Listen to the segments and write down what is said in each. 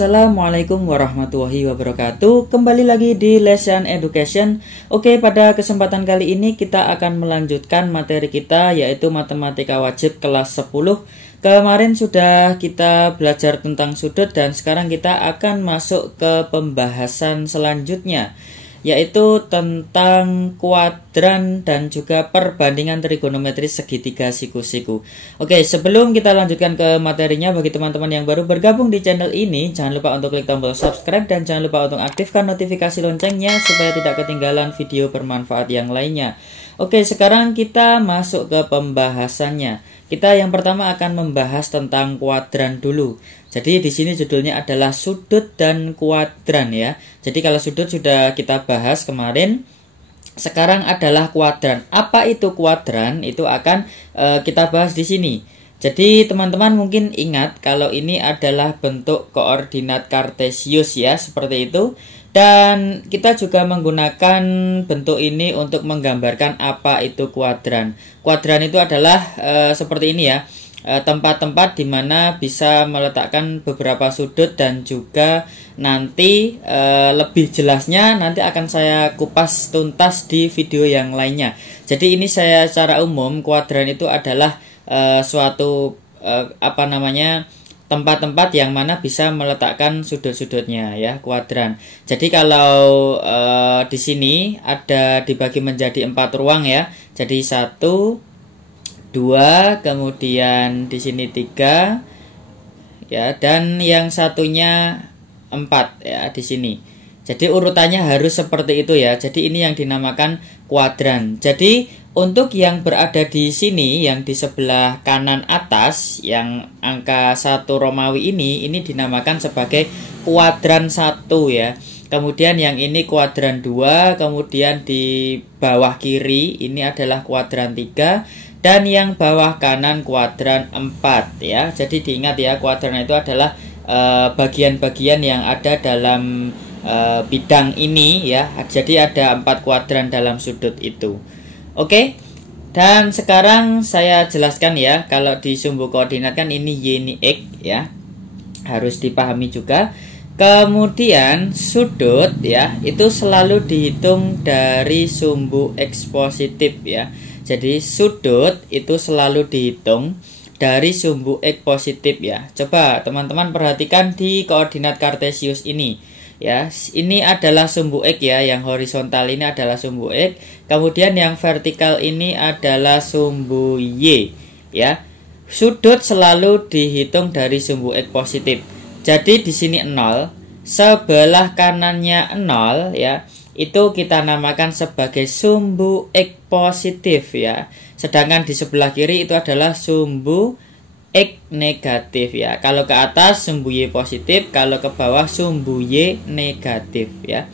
Assalamualaikum warahmatullahi wabarakatuh. Kembali lagi di Lesson Education. Oke, pada kesempatan kali ini kita akan melanjutkan materi kita, yaitu matematika wajib kelas 10. Kemarin sudah kita belajar tentang sudut dan sekarang kita akan masuk ke pembahasan selanjutnya, yaitu tentang kuadran dan juga perbandingan trigonometris segitiga siku-siku. Oke, sebelum kita lanjutkan ke materinya, bagi teman-teman yang baru bergabung di channel ini, jangan lupa untuk klik tombol subscribe dan jangan lupa untuk aktifkan notifikasi loncengnya supaya tidak ketinggalan video bermanfaat yang lainnya. Oke, sekarang kita masuk ke pembahasannya. Kita yang pertama akan membahas tentang kuadran dulu. Jadi di sini judulnya adalah sudut dan kuadran ya. Jadi kalau sudut sudah kita bahas kemarin, sekarang adalah kuadran. Apa itu kuadran? Itu akan kita bahas di sini. Jadi teman-teman mungkin ingat kalau ini adalah bentuk koordinat kartesius ya, seperti itu. Dan kita juga menggunakan bentuk ini untuk menggambarkan apa itu kuadran. Kuadran itu adalah seperti ini ya. Tempat-tempat di mana bisa meletakkan beberapa sudut dan juga nanti lebih jelasnya nanti akan saya kupas tuntas di video yang lainnya. Jadi ini saya secara umum kuadran itu adalah suatu tempat-tempat yang mana bisa meletakkan sudut-sudutnya ya, kuadran. Jadi kalau di sini ada dibagi menjadi 4 ruang ya. Jadi 1, 2, kemudian di sini 3 ya, dan yang satunya 4 ya di sini. Jadi urutannya harus seperti itu ya. Jadi ini yang dinamakan kuadran. Jadi untuk yang berada di sini, yang di sebelah kanan atas, yang angka 1 Romawi ini dinamakan sebagai kuadran 1 ya. Kemudian yang ini kuadran 2, kemudian di bawah kiri ini adalah kuadran 3. Dan yang bawah kanan kuadran 4 ya. Jadi diingat ya, kuadran itu adalah bagian-bagian yang ada dalam bidang ini ya. Jadi ada 4 kuadran dalam sudut itu. Oke. Dan sekarang saya jelaskan ya, kalau di sumbu koordinat kan ini Y, ini X ya. Harus dipahami juga. Kemudian sudut ya, itu selalu dihitung dari sumbu X positif ya. Jadi sudut itu selalu dihitung dari sumbu X positif ya. Coba teman-teman perhatikan di koordinat kartesius ini ya. Ini adalah sumbu X ya, yang horizontal ini adalah sumbu X. Kemudian yang vertikal ini adalah sumbu Y ya. Sudut selalu dihitung dari sumbu X positif. Jadi di sini 0, sebelah kanannya 0 ya. Itu kita namakan sebagai sumbu X positif ya. Sedangkan di sebelah kiri itu adalah sumbu X negatif ya. Kalau ke atas sumbu Y positif, kalau ke bawah sumbu Y negatif ya.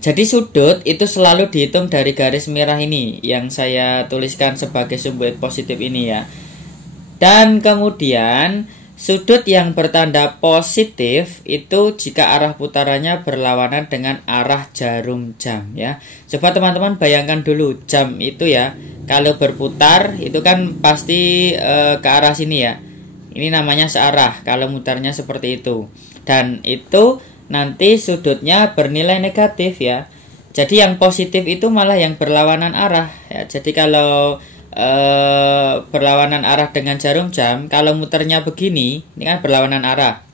Jadi sudut itu selalu dihitung dari garis merah ini yang saya tuliskan sebagai sumbu X positif ini ya. Dan kemudian sudut yang bertanda positif itu jika arah putarannya berlawanan dengan arah jarum jam ya. Coba teman-teman bayangkan dulu jam itu ya. Kalau berputar itu kan pasti ke arah sini ya. Ini namanya searah kalau mutarnya seperti itu. Dan itu nanti sudutnya bernilai negatif ya. Jadi yang positif itu malah yang berlawanan arah ya. Jadi kalau berlawanan arah dengan jarum jam, kalau muternya begini, ini kan berlawanan arah,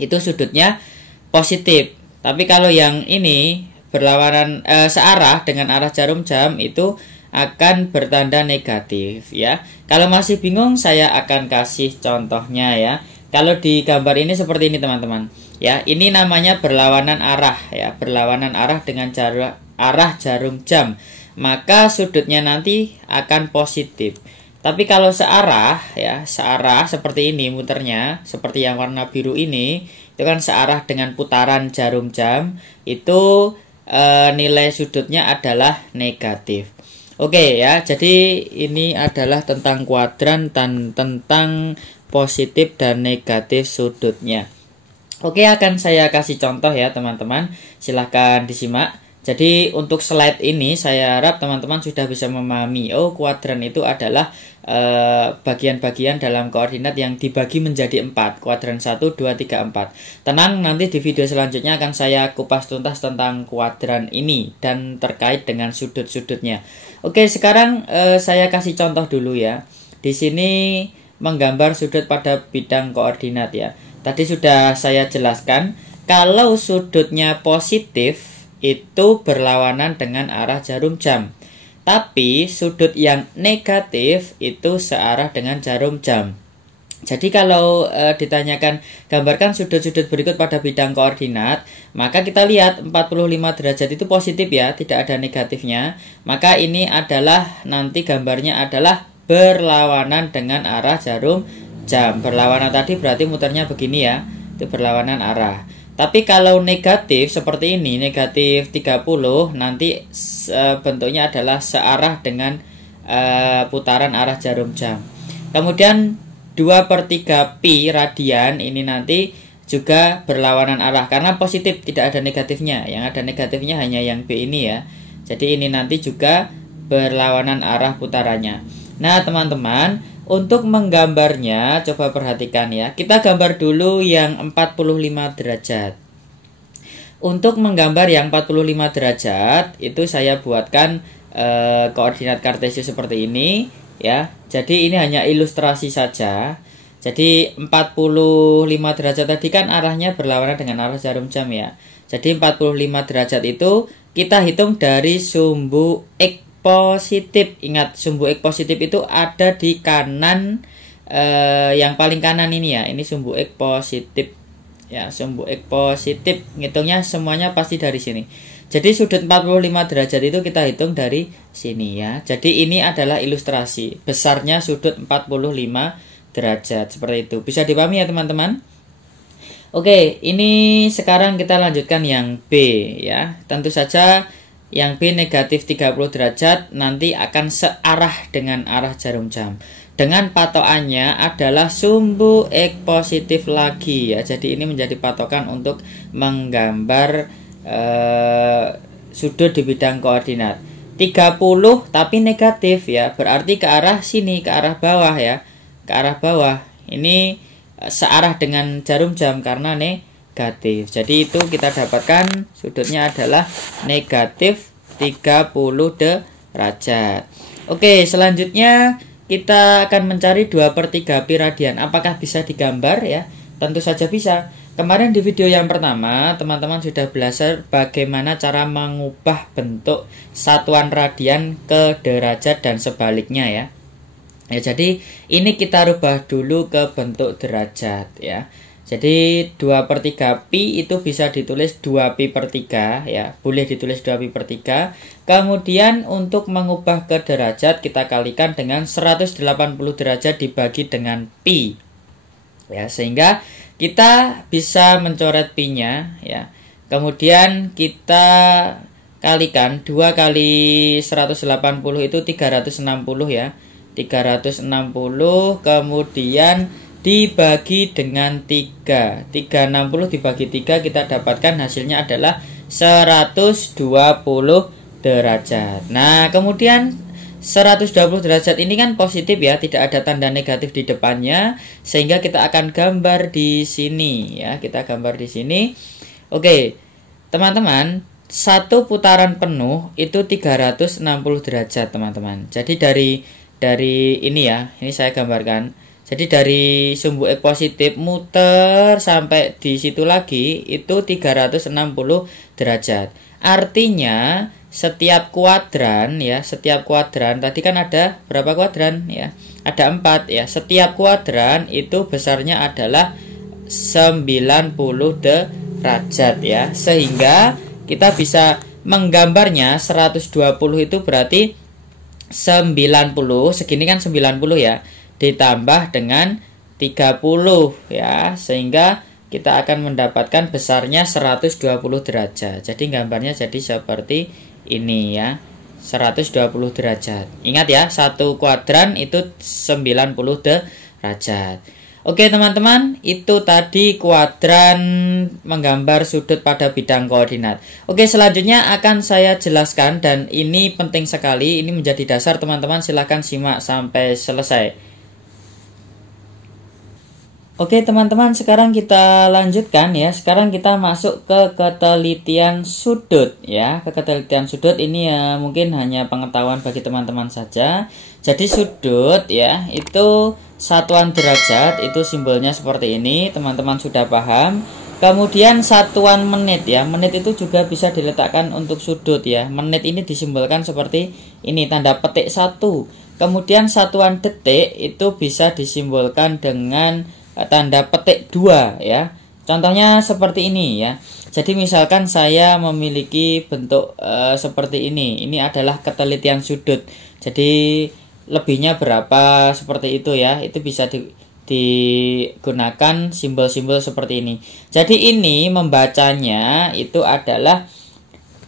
itu sudutnya positif. Tapi kalau yang ini berlawanan searah dengan arah jarum jam, itu akan bertanda negatif ya. Kalau masih bingung, saya akan kasih contohnya ya. Kalau di gambar ini seperti ini teman-teman ya, ini namanya berlawanan arah ya, berlawanan arah dengan arah jarum jam, maka sudutnya nanti akan positif. Tapi kalau searah ya, searah seperti ini muternya, seperti yang warna biru ini, itu kan searah dengan putaran jarum jam, itu nilai sudutnya adalah negatif. Oke ya, jadi ini adalah tentang kuadran dan tentang positif dan negatif sudutnya. Oke, akan saya kasih contoh ya teman-teman, silahkan disimak. Jadi untuk slide ini saya harap teman-teman sudah bisa memahami, oh kuadran itu adalah bagian-bagian dalam koordinat yang dibagi menjadi 4, kuadran 1, 2, 3, 4. Tenang, nanti di video selanjutnya akan saya kupas tuntas tentang kuadran ini dan terkait dengan sudut-sudutnya. Oke, sekarang saya kasih contoh dulu ya. Di sini menggambar sudut pada bidang koordinat ya. Tadi sudah saya jelaskan, kalau sudutnya positif itu berlawanan dengan arah jarum jam. Tapi sudut yang negatif itu searah dengan jarum jam. Jadi kalau ditanyakan gambarkan sudut-sudut berikut pada bidang koordinat, maka kita lihat 45 derajat itu positif ya, tidak ada negatifnya. Maka ini adalah nanti gambarnya adalah berlawanan dengan arah jarum jam. Berlawanan tadi berarti muternya begini ya, itu berlawanan arah. Tapi kalau negatif seperti ini, negatif 30, nanti bentuknya adalah searah dengan putaran arah jarum jam. Kemudian 2/3 pi radian ini nanti juga berlawanan arah karena positif, tidak ada negatifnya. Yang ada negatifnya hanya yang B ini ya. Jadi ini nanti juga berlawanan arah putarannya. Nah teman-teman, untuk menggambarnya coba perhatikan ya. Kita gambar dulu yang 45 derajat. Untuk menggambar yang 45 derajat itu saya buatkan koordinat kartesius seperti ini ya. Jadi ini hanya ilustrasi saja. Jadi 45 derajat tadi kan arahnya berlawanan dengan arah jarum jam ya. Jadi 45 derajat itu kita hitung dari sumbu X positif. Ingat, sumbu X positif itu ada di kanan, yang paling kanan ini ya. Ini sumbu X positif ya, sumbu X positif. Ngitungnya semuanya pasti dari sini. Jadi sudut 45 derajat itu kita hitung dari sini ya. Jadi ini adalah ilustrasi besarnya sudut 45 derajat seperti itu. Bisa dipahami ya teman-teman? Oke, ini sekarang kita lanjutkan yang B ya. Tentu saja yang B negatif 30 derajat nanti akan searah dengan arah jarum jam. Dengan patokannya adalah sumbu X positif lagi ya. Jadi ini menjadi patokan untuk menggambar sudut di bidang koordinat. 30 tapi negatif ya. Berarti ke arah sini, ke arah bawah ya. Ke arah bawah. Ini searah dengan jarum jam karena negatif. Jadi itu kita dapatkan sudutnya adalah negatif 30 derajat. Oke, selanjutnya kita akan mencari 2/3 pi radian. Apakah bisa digambar ya? Tentu saja bisa. Kemarin di video yang pertama teman-teman sudah belajar bagaimana cara mengubah bentuk satuan radian ke derajat dan sebaliknya ya. Ya, jadi ini kita rubah dulu ke bentuk derajat ya. Jadi 2/3 pi itu bisa ditulis 2pi/3 ya. Boleh ditulis 2pi/3. Kemudian untuk mengubah ke derajat kita kalikan dengan 180 derajat dibagi dengan pi. Ya, sehingga kita bisa mencoret pi-nya ya. Kemudian kita kalikan 2 kali 180 itu 360 ya. 360 kemudian dibagi dengan 3. 360 dibagi 3 kita dapatkan hasilnya adalah 120 derajat. Nah, kemudian 120 derajat ini kan positif ya, tidak ada tanda negatif di depannya, sehingga kita akan gambar di sini ya. Kita gambar di sini. Oke, teman-teman, satu putaran penuh itu 360 derajat, teman-teman. Jadi dari ini ya, ini saya gambarkan. Jadi dari sumbu X positif muter sampai di situ lagi itu 360 derajat. Artinya setiap kuadran ya, setiap kuadran tadi kan ada berapa kuadran ya? Ada 4 ya. Setiap kuadran itu besarnya adalah 90 derajat ya. Sehingga kita bisa menggambarnya 120 itu berarti 90, segini kan 90 ya, ditambah dengan 30 ya, sehingga kita akan mendapatkan besarnya 120 derajat. Jadi gambarnya jadi seperti ini ya, 120 derajat. Ingat ya, satu kuadran itu 90 derajat. Oke teman-teman, itu tadi kuadran menggambar sudut pada bidang koordinat. Oke, selanjutnya akan saya jelaskan dan ini penting sekali, ini menjadi dasar teman-teman, silahkan simak sampai selesai. Oke teman-teman, sekarang kita lanjutkan ya. Sekarang kita masuk ke ketelitian sudut ya. Ke ketelitian sudut ini ya mungkin hanya pengetahuan bagi teman-teman saja. Jadi sudut ya itu satuan derajat, itu simbolnya seperti ini, teman-teman sudah paham. Kemudian satuan menit ya, menit itu juga bisa diletakkan untuk sudut ya. Menit ini disimbolkan seperti ini, tanda petik 1. Kemudian satuan detik itu bisa disimbolkan dengan tanda petik 2 ya. Contohnya seperti ini ya. Jadi misalkan saya memiliki bentuk seperti ini. Ini adalah ketelitian sudut. Jadi lebihnya berapa seperti itu ya. Itu bisa digunakan simbol-simbol seperti ini. Jadi ini membacanya itu adalah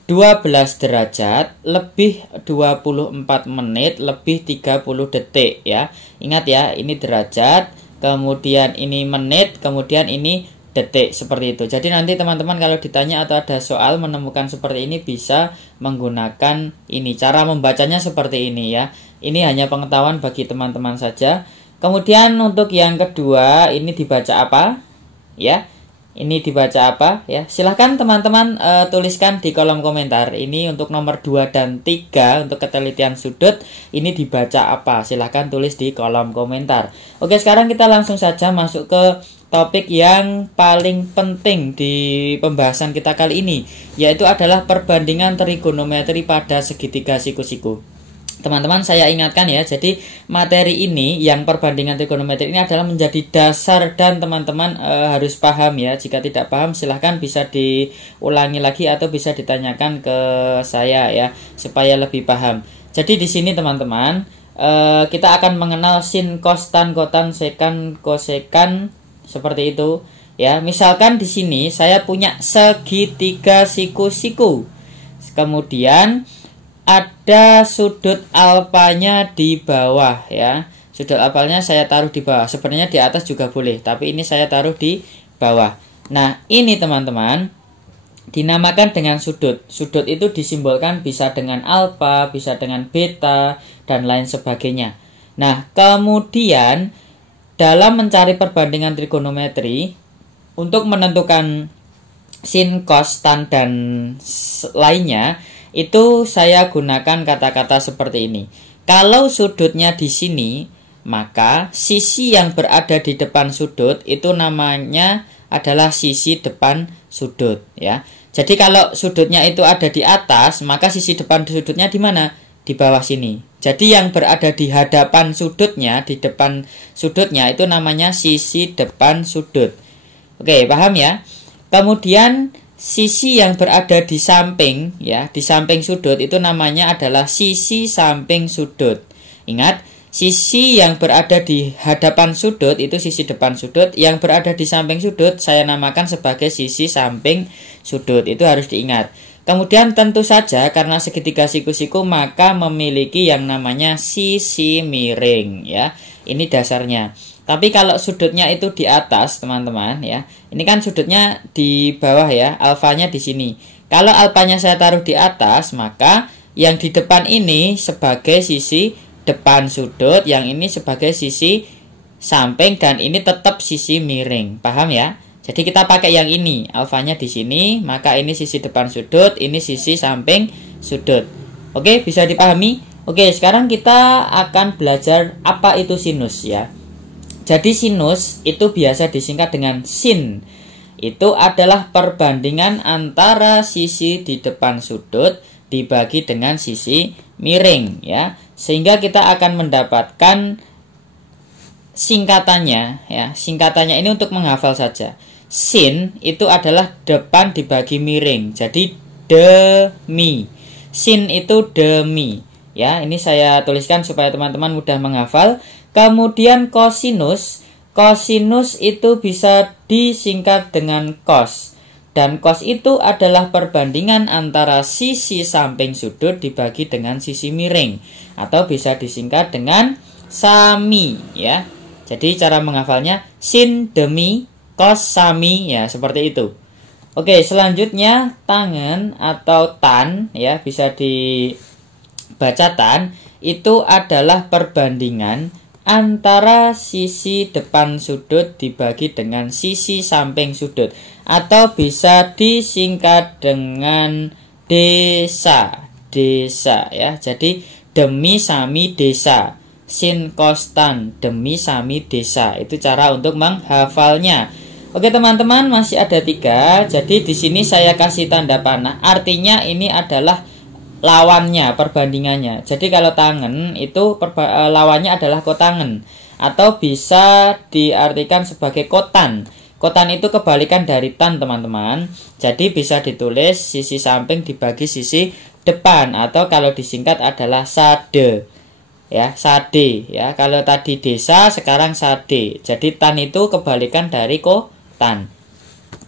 12 derajat lebih 24 menit lebih 30 detik ya. Ingat ya, ini derajat, kemudian ini menit, kemudian ini detik, seperti itu. Jadi nanti teman-teman kalau ditanya atau ada soal menemukan seperti ini bisa menggunakan ini. Cara membacanya seperti ini ya. Ini hanya pengetahuan bagi teman-teman saja. Kemudian untuk yang kedua, ini dibaca apa? Ya. Ini dibaca apa ya? Silahkan teman-teman tuliskan di kolom komentar. Ini untuk nomor 2 dan 3 untuk ketelitian sudut, ini dibaca apa? Silahkan tulis di kolom komentar. Oke, sekarang kita langsung saja masuk ke topik yang paling penting di pembahasan kita kali ini, yaitu adalah perbandingan trigonometri pada segitiga siku-siku. Teman-teman, saya ingatkan ya, jadi materi ini yang perbandingan trigonometri ini adalah menjadi dasar dan teman-teman harus paham ya. Jika tidak paham silahkan bisa diulangi lagi atau bisa ditanyakan ke saya ya supaya lebih paham. Jadi di sini teman-teman kita akan mengenal sin, cos, tan, kotan, sekan, kosekan seperti itu ya. Misalkan di sini saya punya segitiga siku-siku. Kemudian ada sudut alfanya di bawah ya. Sudut alfanya saya taruh di bawah. Sebenarnya di atas juga boleh, tapi ini saya taruh di bawah. Nah, ini teman-teman dinamakan dengan sudut. Sudut itu disimbolkan bisa dengan alfa, bisa dengan beta, dan lain sebagainya. Nah, kemudian dalam mencari perbandingan trigonometri untuk menentukan sin, cos, tan, dan lainnya, itu saya gunakan kata-kata seperti ini. Kalau sudutnya di sini, maka sisi yang berada di depan sudut itu namanya adalah sisi depan sudut ya. Jadi kalau sudutnya itu ada di atas, maka sisi depan sudutnya di mana? Di bawah sini. Jadi yang berada di hadapan sudutnya, di depan sudutnya itu namanya sisi depan sudut. Oke, paham ya? Kemudian sisi yang berada di samping ya, di samping sudut itu namanya adalah sisi samping sudut. Ingat, sisi yang berada di hadapan sudut itu sisi depan sudut, yang berada di samping sudut saya namakan sebagai sisi samping sudut. Itu harus diingat. Kemudian tentu saja karena segitiga siku-siku maka memiliki yang namanya sisi miring ya. Ini dasarnya. Tapi kalau sudutnya itu di atas, teman-teman ya. Ini kan sudutnya di bawah ya, alfanya di sini. Kalau alfanya saya taruh di atas, maka yang di depan ini sebagai sisi depan sudut, yang ini sebagai sisi samping, dan ini tetap sisi miring. Paham ya? Jadi kita pakai yang ini, alfanya di sini, maka ini sisi depan sudut, ini sisi samping sudut. Oke, bisa dipahami? Oke, sekarang kita akan belajar apa itu sinus ya. Jadi sinus itu biasa disingkat dengan sin. Itu adalah perbandingan antara sisi di depan sudut dibagi dengan sisi miring ya. Sehingga kita akan mendapatkan singkatannya ya. Singkatannya ini untuk menghafal saja. Sin itu adalah depan dibagi miring. Jadi demi. Sin itu demi. Ya, ini saya tuliskan supaya teman-teman mudah menghafal. Kemudian kosinus. Kosinus itu bisa disingkat dengan cos. Dan cos itu adalah perbandingan antara sisi samping sudut dibagi dengan sisi miring. Atau bisa disingkat dengan sami ya. Jadi cara menghafalnya sin demi kos sami ya, seperti itu. Oke, selanjutnya tangen atau tan ya, bisa dibaca tan, itu adalah perbandingan antara sisi depan sudut dibagi dengan sisi samping sudut, atau bisa disingkat dengan desa. Desa ya. Jadi demi sami desa. Sin kostan demi sami desa. Itu cara untuk menghafalnya. Oke teman-teman, masih ada 3. Jadi di sini saya kasih tanda panah. Artinya ini adalah lawannya, perbandingannya. Jadi kalau tangen itu lawannya adalah kotangen, atau bisa diartikan sebagai kotan. Kotan itu kebalikan dari tan teman-teman. Jadi bisa ditulis sisi samping dibagi sisi depan, atau kalau disingkat adalah sade. Ya, sade ya. Kalau tadi desa, sekarang sade. Jadi tan itu kebalikan dari kotan.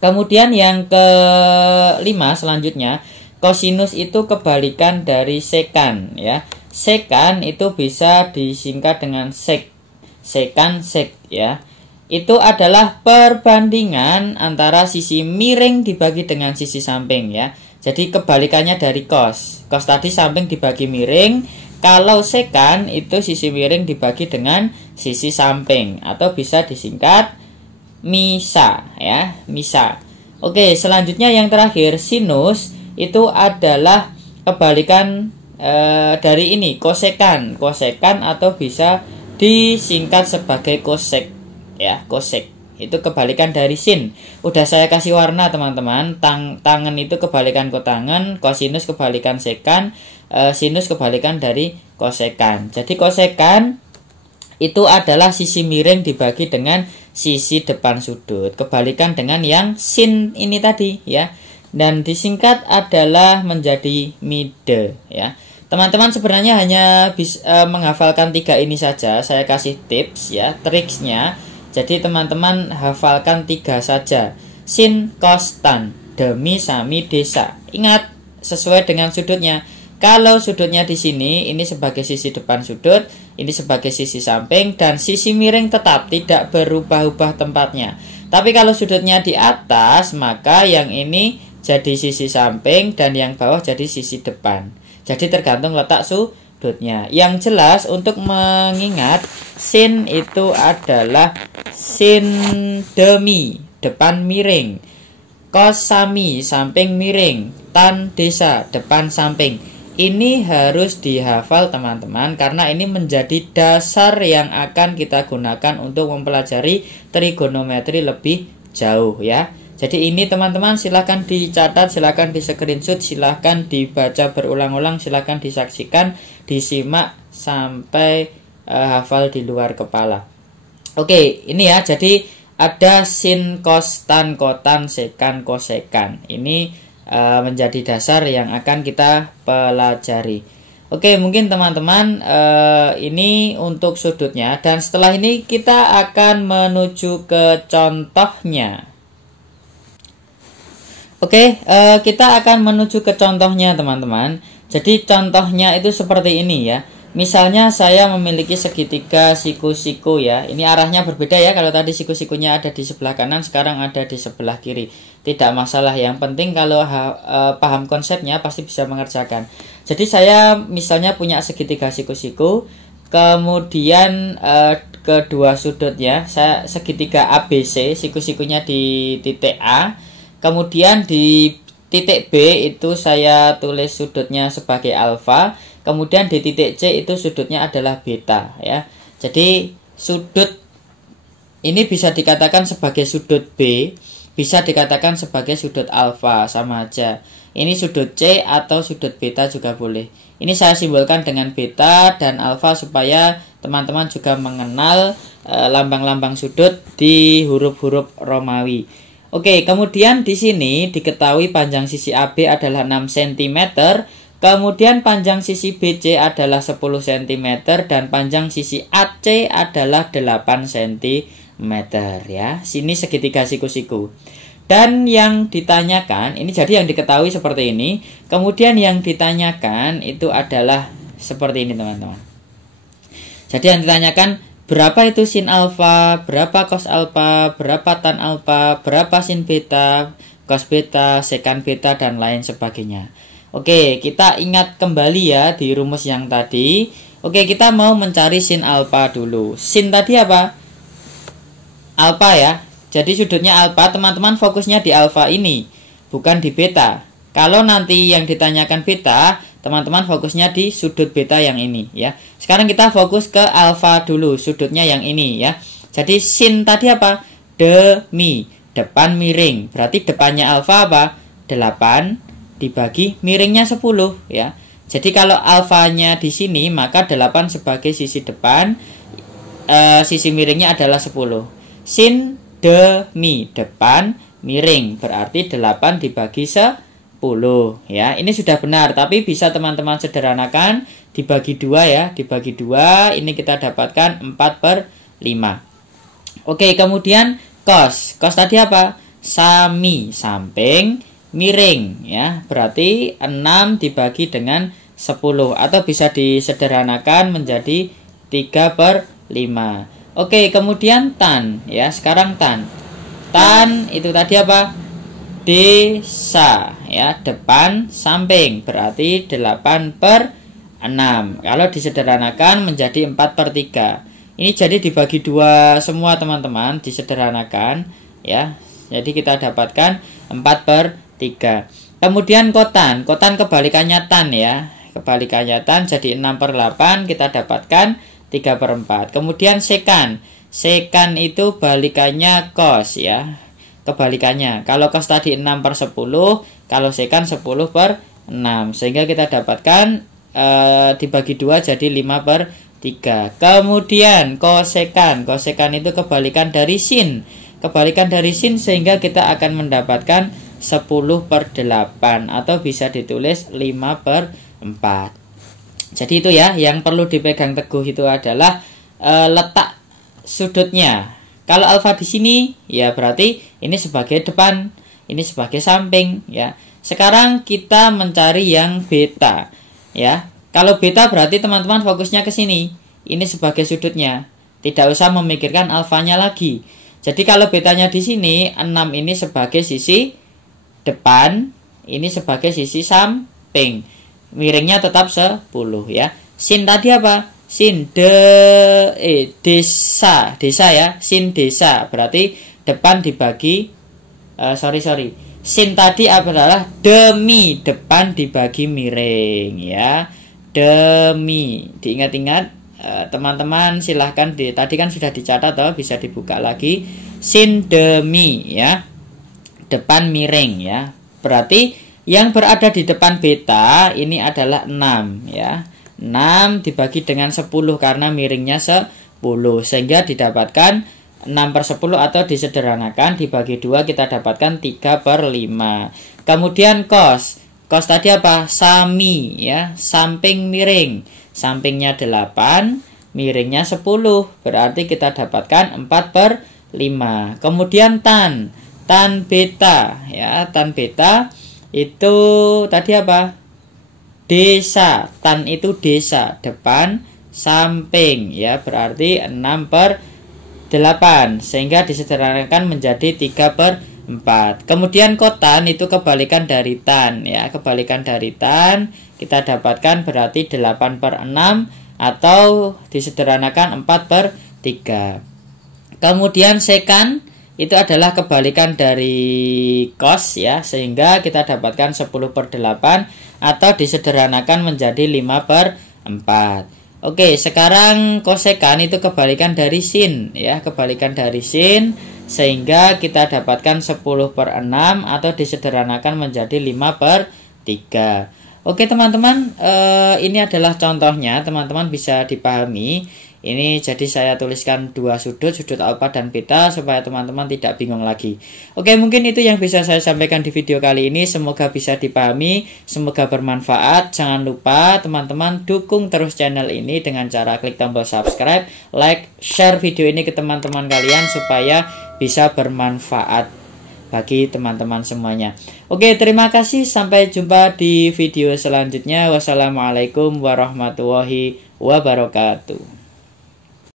Kemudian yang kelima selanjutnya, kosinus itu kebalikan dari sekan ya. Sekan itu bisa disingkat dengan sek. Sekan sek ya. Itu adalah perbandingan antara sisi miring dibagi dengan sisi samping ya. Jadi kebalikannya dari kos. Kos tadi samping dibagi miring. Kalau sekan itu sisi miring dibagi dengan sisi samping, atau bisa disingkat misa ya, misa. Oke, selanjutnya yang terakhir, sinus itu adalah kebalikan dari ini, kosekan. Kosekan atau bisa disingkat sebagai kosek ya, kosek. Itu kebalikan dari sin. Udah saya kasih warna teman-teman. Tangen itu kebalikan kotangen, kosinus kebalikan sekan, sinus kebalikan dari kosekan. Jadi kosekan itu adalah sisi miring dibagi dengan sisi depan sudut, kebalikan dengan yang sin ini tadi ya. Dan disingkat adalah menjadi mide ya. Teman-teman sebenarnya hanya bisa menghafalkan 3 ini saja. Saya kasih tips ya, triksnya. Jadi teman-teman hafalkan 3 saja. Sin kostan demi sami desa. Ingat, sesuai dengan sudutnya. Kalau sudutnya di sini, ini sebagai sisi depan sudut, ini sebagai sisi samping, dan sisi miring tetap tidak berubah-ubah tempatnya. Tapi kalau sudutnya di atas, maka yang ini jadi sisi samping dan yang bawah jadi sisi depan. Jadi tergantung letak sudutnya. Yang jelas untuk mengingat, sin itu adalah sin demi, depan miring. Kos sami, samping miring. Tan desa, depan samping. Ini harus dihafal teman-teman, karena ini menjadi dasar yang akan kita gunakan untuk mempelajari trigonometri lebih jauh ya. Jadi ini teman-teman silahkan dicatat, silahkan di screenshot, silahkan dibaca berulang-ulang, silahkan disaksikan, disimak sampai hafal di luar kepala. Oke, ini ya. Jadi ada sin, kos, tan, kotan, sekan, kosekan. Ini menjadi dasar yang akan kita pelajari. Oke, mungkin teman-teman ini untuk sudutnya, dan setelah ini kita akan menuju ke contohnya. Oke, kita akan menuju ke contohnya teman-teman. Jadi contohnya itu seperti ini ya. Misalnya saya memiliki segitiga siku-siku ya. Ini arahnya berbeda ya. Kalau tadi siku-sikunya ada di sebelah kanan, sekarang ada di sebelah kiri. Tidak masalah. Yang penting kalau paham konsepnya pasti bisa mengerjakan. Jadi saya misalnya punya segitiga siku-siku. Kemudian kedua sudutnya saya segitiga ABC, siku-sikunya di titik A. Kemudian di titik B itu saya tulis sudutnya sebagai alfa. Kemudian di titik C itu sudutnya adalah beta ya. Jadi sudut ini bisa dikatakan sebagai sudut B, bisa dikatakan sebagai sudut alfa, sama aja. Ini sudut C atau sudut beta juga boleh. Ini saya simbolkan dengan beta dan alfa supaya teman-teman juga mengenal lambang-lambang sudut di huruf-huruf Romawi. Oke, kemudian di sini diketahui panjang sisi AB adalah 6 cm. Kemudian panjang sisi BC adalah 10 cm dan panjang sisi AC adalah 8 cm ya. Sini segitiga siku-siku. Dan yang ditanyakan, ini jadi yang diketahui seperti ini. Kemudian yang ditanyakan itu adalah seperti ini teman-teman. Jadi yang ditanyakan berapa itu sin alfa, berapa cos alfa, berapa tan alfa, berapa sin beta, cos beta, sekan beta, dan lain sebagainya. Oke, kita ingat kembali ya di rumus yang tadi. Oke, kita mau mencari sin alfa dulu. Sin tadi apa? Alfa ya. Jadi sudutnya alfa, teman-teman fokusnya di alfa ini, bukan di beta. Kalau nanti yang ditanyakan beta, teman-teman fokusnya di sudut beta yang ini ya. Sekarang kita fokus ke alfa dulu, sudutnya yang ini ya. Jadi sin tadi apa? Demi, depan miring. Berarti depannya alfa apa? 8 dibagi miringnya 10 ya. Jadi kalau alfanya di sini, maka 8 sebagai sisi depan, sisi miringnya adalah 10. Sin demi, depan miring, berarti 8 dibagi 10 ya. Ini sudah benar, tapi bisa teman-teman sederhanakan, dibagi 2 ya, dibagi 2, ini kita dapatkan 4/5. Oke, kemudian cos tadi apa? Sami, samping miring ya, berarti 6 dibagi dengan 10, atau bisa disederhanakan menjadi 3/5. Oke, kemudian tan ya. Sekarang tan itu tadi apa? Desa ya, depan samping, berarti 8/6. Kalau disederhanakan menjadi 4/3. Ini jadi dibagi 2 semua teman-teman, disederhanakan ya. Jadi kita dapatkan 4/3. Kemudian kotan kebalikannya tan ya. Kebalikannya tan, jadi 6/8, kita dapatkan 3/4. Kemudian sekan itu balikannya cos ya. Kebalikannya, kalau cos tadi 6/10, kalau sekan 10/6, sehingga kita dapatkan dibagi 2 jadi 5/3. Kemudian kosekan itu kebalikan dari sin, sehingga kita akan mendapatkan 10/8, atau bisa ditulis 5/4. Jadi itu ya, yang perlu dipegang teguh itu adalah letak sudutnya. Kalau alfa di sini ya berarti ini sebagai depan, ini sebagai samping ya. Sekarang kita mencari yang beta ya. Kalau beta berarti teman-teman fokusnya ke sini. Ini sebagai sudutnya. Tidak usah memikirkan alfanya lagi. Jadi kalau betanya di sini, 6 ini sebagai sisi depan, ini sebagai sisi samping. Miringnya tetap 10 ya. Sin tadi apa? Sin desa ya, sin desa, berarti depan dibagi sin tadi adalah demi, depan dibagi miring ya. Demi, diingat-ingat teman-teman, silahkan tadi kan sudah dicatat atau bisa dibuka lagi. Sin demi ya, depan miring ya. Berarti yang berada di depan beta ini adalah 6 ya. 6 dibagi dengan 10 karena miringnya 10, sehingga didapatkan 6/10, atau disederhanakan dibagi 2 kita dapatkan 3/5. Kemudian cos tadi apa? Sami ya, samping miring, sampingnya 8, miringnya 10, berarti kita dapatkan 4/5. Kemudian tan beta ya, tan beta itu tadi apa? Desa, tan itu desa, depan samping ya, berarti 6/8, sehingga disederhanakan menjadi 3/4. Kemudian kotan itu kebalikan dari tan ya, kebalikan dari tan kita dapatkan berarti 8/6, atau disederhanakan 4/3. Kemudian sekan itu adalah kebalikan dari cos ya, sehingga kita dapatkan 10/8, atau disederhanakan menjadi 5/4. Oke, sekarang kosekan itu kebalikan dari sin ya, kebalikan dari sin, sehingga kita dapatkan 10/6, atau disederhanakan menjadi 5/3. Oke teman-teman, ini adalah contohnya, teman-teman bisa dipahami. Ini jadi saya tuliskan 2 sudut alfa dan beta, supaya teman-teman tidak bingung lagi. Oke, mungkin itu yang bisa saya sampaikan di video kali ini. Semoga bisa dipahami, semoga bermanfaat. Jangan lupa teman-teman dukung terus channel ini dengan cara klik tombol subscribe, like, share video ini ke teman-teman kalian, supaya bisa bermanfaat bagi teman-teman semuanya. Oke, terima kasih, sampai jumpa di video selanjutnya. Wassalamualaikum warahmatullahi wabarakatuh.